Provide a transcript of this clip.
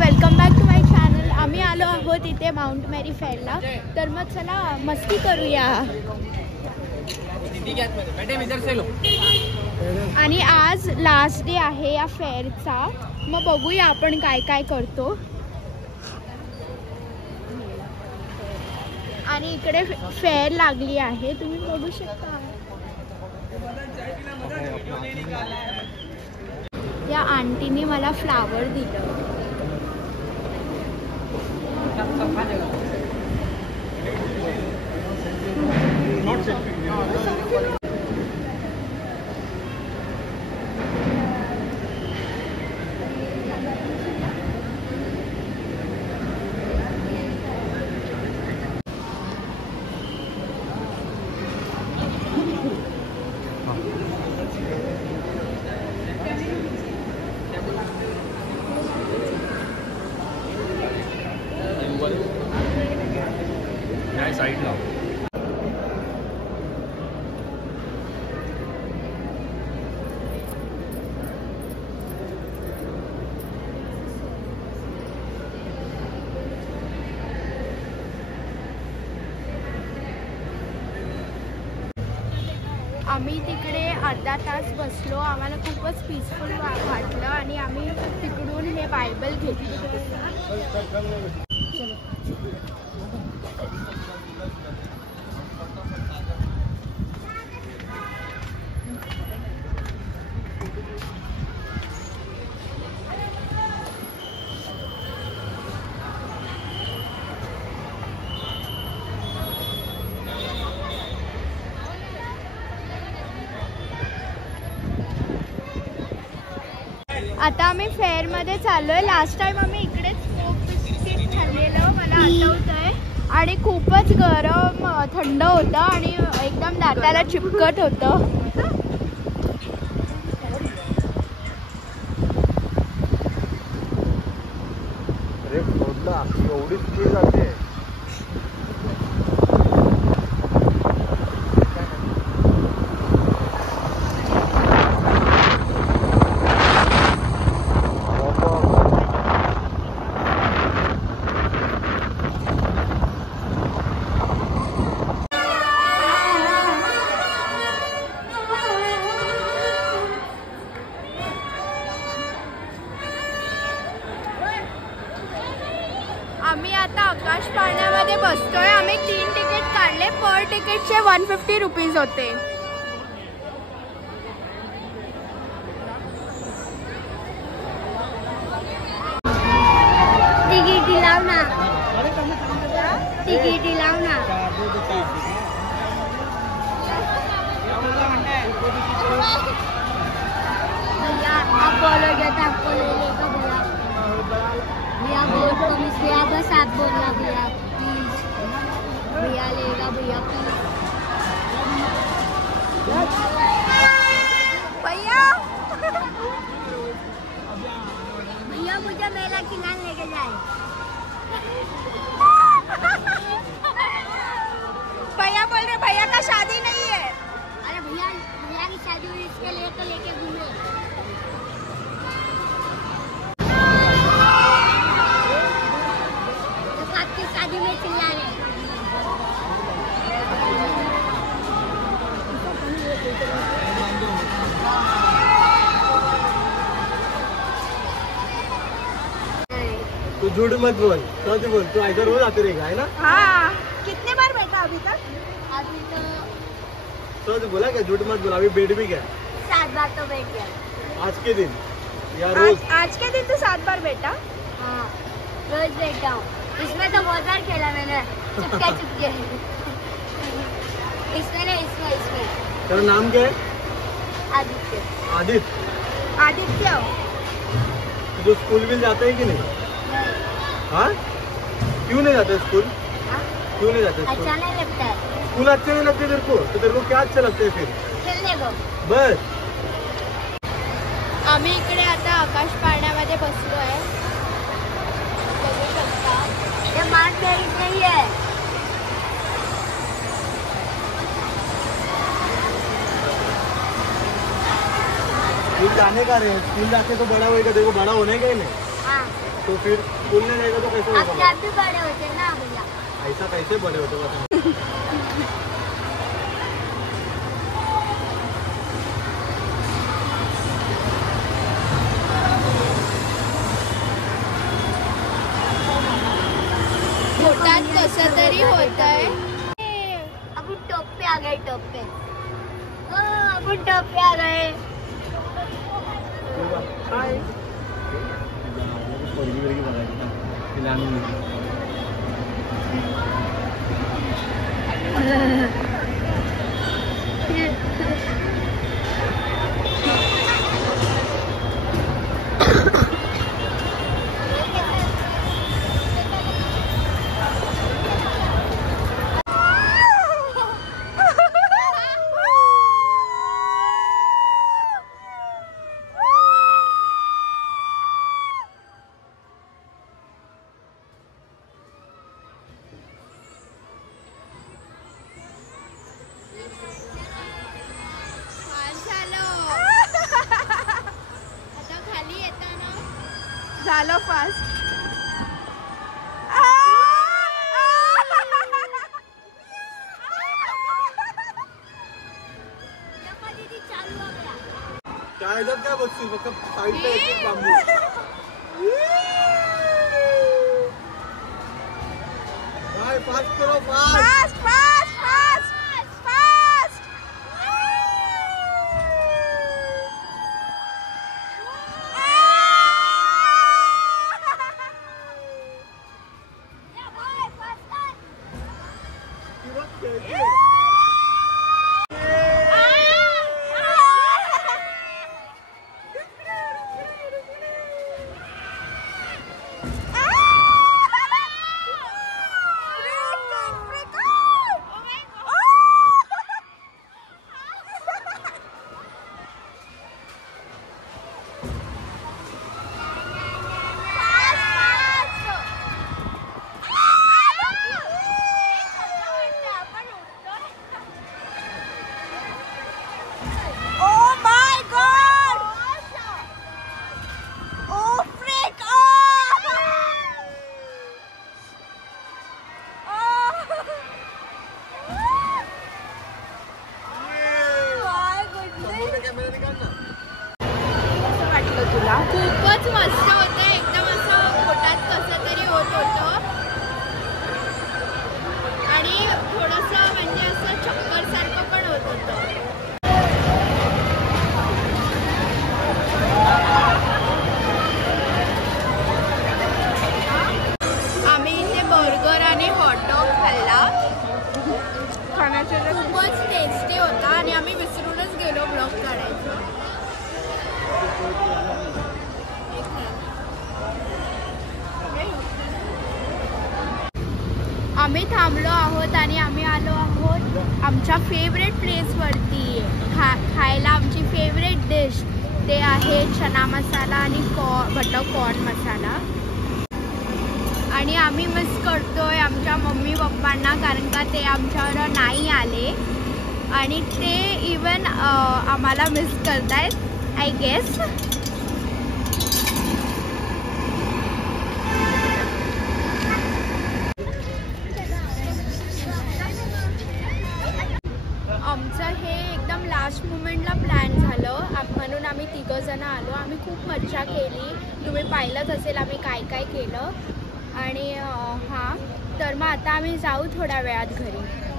Welcome back to my channel. आम्ही आलो आहोत इथे माउंट मेरी फेअरला. तर मग चला मस्ती करूया. आणि आज लास्ट डे आहे या फेअरचा. मग बघूया आपण काय काय करतो. आणि इकडे फेअर लागली आहे, तुम्ही बघू शकता. या आंटीने मला फ्लावर दिलं. साइड लाओ. आम्ही तिकडे अर्धा तास बसलो. आम्हाला खूपच पीसफुल वाटलं आणि आम्ही तिकडून हे बायबल घेतलं. आता आम्ही फेअरमध्ये चाललोय. लास्ट टाइम आम्ही इकडेच स्मोक बिस्किट खाल्लेलं मला आठवतंय. आणि खूपच गरम थंड होतं आणि एकदम दाताला चिपकत होतं. अरे सोडला एवढी स्पीड जाते. आम्ही आता आकाश पाळण्यामध्ये बसतोय. आम्ही 3 तिकीट काढले. पर तिकीटचे 150 रुपीज होते. तिकीट लाव ना. तिकीट लाव ना. भैया आप बोलोगे तो आपको ले लेगा भैया. भैया बहुत प्रॉमिस भैया, बस आप बोलना भैया प्लीज. भैया लेगा भैया प्लीज. भैया भैया मुझे मेला खिलाने लेके जाए. भैया बोल रहे भैया का शादी नहीं है. अरे भैया भैया की शादी हुई, इसके लिए तो लेके घूमे. आपकी शादी में चिल्ला रहे. तू झूठ मत बोल. सच बोल. तू ऐसा रोज आते रहेगा है ना. हाँ. कितने बार बैठा अभी तक? अभी तो सच बोला क्या. झूठ मत बोला. अभी बैठ भी गया 7 बार तो बैठ गया. आज के दिन या रोज. आज के दिन तो 7 बार बैठा. हाँ रोज बैठता हूँ. इसमें तो बहुत बार खेला मैंने. चुपके चुपके. इसमें नहीं, इसमें. तेरा नाम क्या है. आदित्य. आदित्य. आदित्य. जो स्कूल भी जाते हैं कि नहीं. हाँ क्यों नहीं जाते स्कूल. क्यों नहीं जाते स्कूल. अच्छा नहीं लगता है. स्कूल अच्छे नहीं लगते तेरे को. तो तेरे को क्या अच्छे लगते हैं फिर. खेलने को. बस. आम्ही इकडे आता आकाश पाळण्यामध्ये बसलोय. बघू शकता. ये माउंट मेरी नहीं है. स्कूल जाने का रे. स्कूल जाके तो बड़ा होएगा. देखो बड़ा होने का ही नहीं. हाँ. तो तो फिर स्कूल नहीं जाएगा तो कैसे अपने आप भी बड़े होते ना भैया। ऐसा कैसे बड़े होते बता। पोटात कसं तरी होतंय. अपन टॉप पे आ गए, टॉप पे. अपन टॉप पे आ गए. हाय पोरगी वरगी बघायची ना तिला आणून झालं फास्ट. काय ह्याच्यात काय बसशील फक्त साईडला एक बांबू. काय फास्ट करो फास्ट. खूपच मस्त होतं. एकदम असं पोटात कसं तरी होत होतं आणि थोडंसं म्हणजे असं चक्कर सारखं पण होत होतं. आम्ही इथे बर्गर आणि हॉटडॉग खाल्ला. खाण्याचा खूपच टेस्टी होता आणि आम्ही विसरूनच गेलो ब्लॉग काढायचं. आम्ही थांबलो आहोत आणि आम्ही आलो आहोत आमच्या फेवरेट प्लेसवरती. खायला आमची फेवरेट डिश ते आहे चना मसाला आणि बटर कॉर्न मसाला. आणि आम्ही मिस करतोय आमच्या मम्मी पप्पांना कारण का ते आमच्यावर नाही आले आणि ते इवन आम्हाला मिस करतायत आय गेस. आमचं हे एकदम लास्ट मुमेंटला प्लॅन झालं म्हणून आम्ही तिघंजणं आलो. आम्ही खूप मज्जा केली. तुम्ही पाहिलंच असेल आम्ही काय काय केलं. आणि हां तर मग आता आम्ही जाऊ थोड्या वेळात घरी.